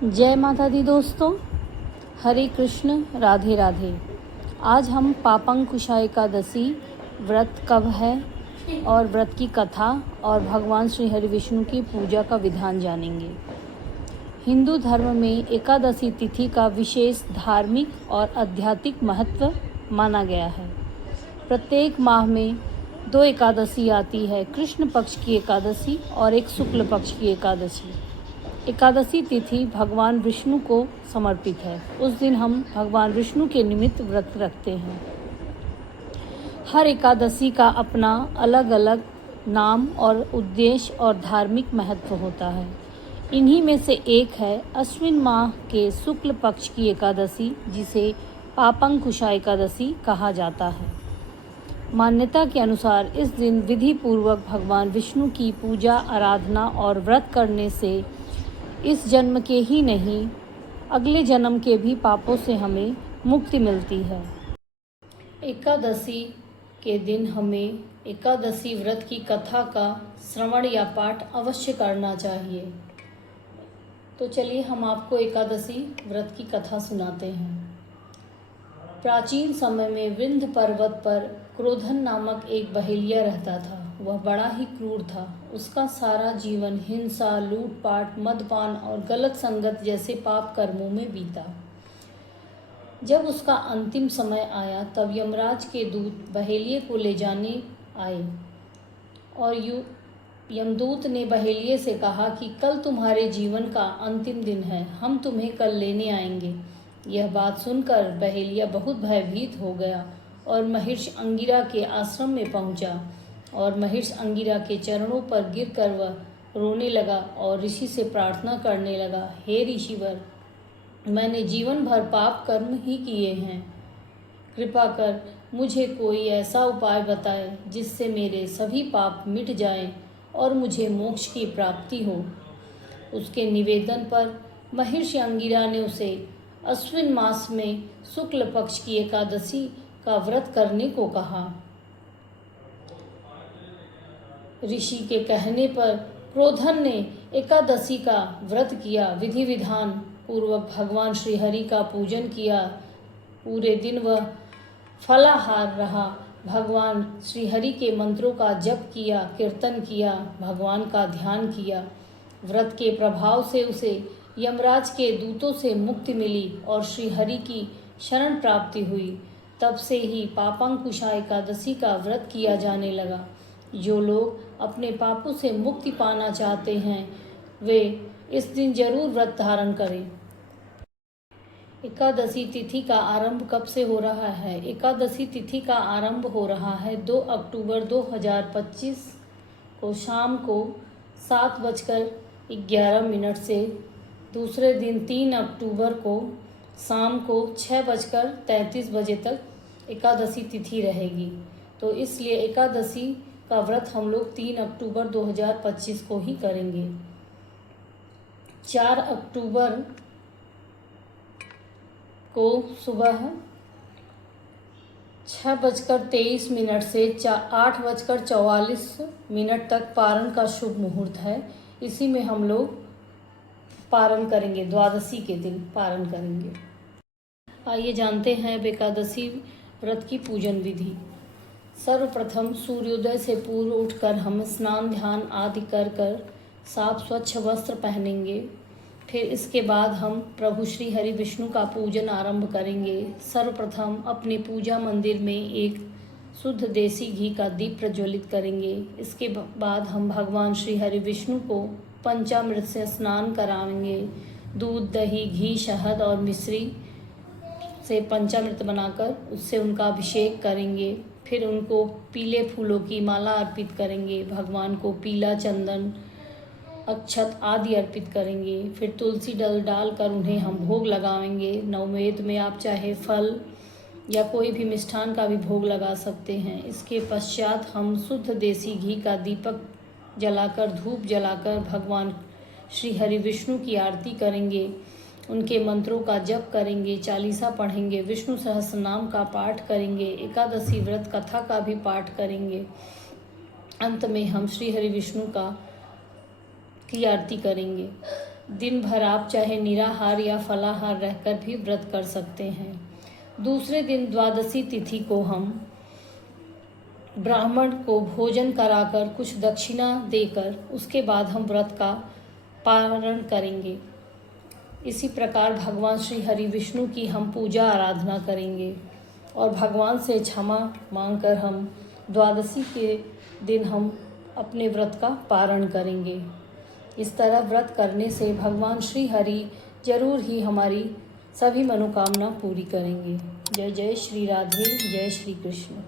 जय माता दी दोस्तों, हरे कृष्ण, राधे राधे। आज हम पापंकुशा एकादशी व्रत कब है और व्रत की कथा और भगवान श्री हरि विष्णु की पूजा का विधान जानेंगे। हिंदू धर्म में एकादशी तिथि का विशेष धार्मिक और आध्यात्मिक महत्व माना गया है। प्रत्येक माह में 2 एकादशी आती है, कृष्ण पक्ष की एकादशी और एक शुक्ल पक्ष की एकादशी। एकादशी तिथि भगवान विष्णु को समर्पित है। उस दिन हम भगवान विष्णु के निमित्त व्रत रखते हैं। हर एकादशी का अपना अलग अलग नाम और उद्देश्य और धार्मिक महत्व होता है। इन्हीं में से एक है अश्विन माह के शुक्ल पक्ष की एकादशी, जिसे पापंकुशा एकादशी कहा जाता है। मान्यता के अनुसार इस दिन विधि पूर्वक भगवान विष्णु की पूजा, आराधना और व्रत करने से इस जन्म के ही नहीं, अगले जन्म के भी पापों से हमें मुक्ति मिलती है। एकादशी के दिन हमें एकादशी व्रत की कथा का श्रवण या पाठ अवश्य करना चाहिए। तो चलिए हम आपको एकादशी व्रत की कथा सुनाते हैं। प्राचीन समय में विंध्य पर्वत पर क्रोधन नामक एक बहेलिया रहता था। वह बड़ा ही क्रूर था। उसका सारा जीवन हिंसा, लूटपाट, मदपान और गलत संगत जैसे पाप कर्मों में बीता। जब उसका अंतिम समय आया तब यमराज के दूत बहेलिये को ले जाने आए और यमदूत ने बहेलिये से कहा कि कल तुम्हारे जीवन का अंतिम दिन है, हम तुम्हें कल लेने आएंगे। यह बात सुनकर बहेलिया बहुत भयभीत हो गया और महर्षि अंगिरा के आश्रम में पहुंचा और महर्षि अंगिरा के चरणों पर गिरकर वह रोने लगा और ऋषि से प्रार्थना करने लगा, हे ऋषिवर, मैंने जीवन भर पाप कर्म ही किए हैं। कृपा कर मुझे कोई ऐसा उपाय बताए जिससे मेरे सभी पाप मिट जाएं और मुझे मोक्ष की प्राप्ति हो। उसके निवेदन पर महर्षि अंगिरा ने उसे अश्विन मास में शुक्ल पक्ष की एकादशी का व्रत करने को कहा। ऋषि के कहने पर क्रोधन ने एकादशी का व्रत किया। विधि विधान पूर्वक भगवान श्री हरि का पूजन किया। पूरे दिन वह फलाहार रहा। भगवान श्री हरि के मंत्रों का जप किया, कीर्तन किया, भगवान का ध्यान किया। व्रत के प्रभाव से उसे यमराज के दूतों से मुक्ति मिली और श्री हरि की शरण प्राप्ति हुई। तब से ही पापंकुशा एकादशी का व्रत किया जाने लगा। जो लोग अपने पापों से मुक्ति पाना चाहते हैं वे इस दिन जरूर व्रत धारण करें। एकादशी तिथि का आरंभ कब से हो रहा है? एकादशी तिथि का आरंभ हो रहा है 2 अक्टूबर 2025 को शाम को 7:11 से। दूसरे दिन 3 अक्टूबर को शाम को 6:33 तक एकादशी तिथि रहेगी। तो इसलिए एकादशी का व्रत हम लोग 3 अक्टूबर 2025 को ही करेंगे। 4 अक्टूबर को सुबह 6:23 से 8:44 तक पारण का शुभ मुहूर्त है। इसी में हम लोग पारण करेंगे, द्वादशी के दिन पारण करेंगे। आइए जानते हैं अब एकादशी व्रत की पूजन विधि। सर्वप्रथम सूर्योदय से पूर्व उठकर हम स्नान ध्यान आदि कर साफ स्वच्छ वस्त्र पहनेंगे। फिर इसके बाद हम प्रभु श्री हरि विष्णु का पूजन आरंभ करेंगे। सर्वप्रथम अपने पूजा मंदिर में एक शुद्ध देसी घी का दीप प्रज्वलित करेंगे। इसके बाद हम भगवान श्री हरि विष्णु को पंचामृत से स्नान कराएंगे। दूध, दही, घी, शहद और मिश्री से पंचामृत बनाकर उससे उनका अभिषेक करेंगे। फिर उनको पीले फूलों की माला अर्पित करेंगे। भगवान को पीला चंदन, अक्षत आदि अर्पित करेंगे। फिर तुलसी दल डालकर उन्हें हम भोग लगाएंगे। नववेद में आप चाहे फल या कोई भी मिष्ठान का भी भोग लगा सकते हैं। इसके पश्चात हम शुद्ध देसी घी का दीपक जलाकर, धूप जलाकर भगवान श्री हरि विष्णु की आरती करेंगे। उनके मंत्रों का जप करेंगे, चालीसा पढ़ेंगे, विष्णु सहस्त्र नाम का पाठ करेंगे, एकादशी व्रत कथा का भी पाठ करेंगे। अंत में हम श्री हरि विष्णु की आरती करेंगे। दिन भर आप चाहे निराहार या फलाहार रहकर भी व्रत कर सकते हैं। दूसरे दिन द्वादशी तिथि को हम ब्राह्मण को भोजन कराकर कुछ दक्षिणा देकर उसके बाद हम व्रत का पारण करेंगे। इसी प्रकार भगवान श्री हरि विष्णु की हम पूजा आराधना करेंगे और भगवान से क्षमा मांगकर हम द्वादशी के दिन हम अपने व्रत का पारण करेंगे। इस तरह व्रत करने से भगवान श्री हरि जरूर ही हमारी सभी मनोकामना पूरी करेंगे। जय जय श्री राधे, जय श्री कृष्ण।